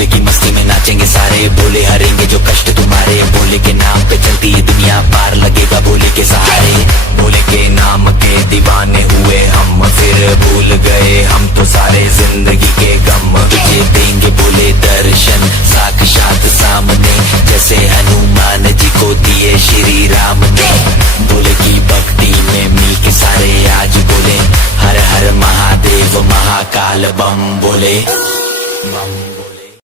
भोले की मस्ती में नाचेंगे सारे, भोले हरेंगे जो कष्ट तुम्हारे, भोले के नाम पे चलती है दुनिया, पार लगेगा भोले के सहारे। भोले के नाम के दीवाने हुए हम, फिर भूल गए हम तो सारे जिंदगी के गम। तुझे देंगे भोले दर्शन साक्षात सामने, जैसे हनुमान जी को दिए श्री राम ने। भोले की भक्ति में मिल के सारे आज बोले, हर हर महादेव महाकाल बम बोले।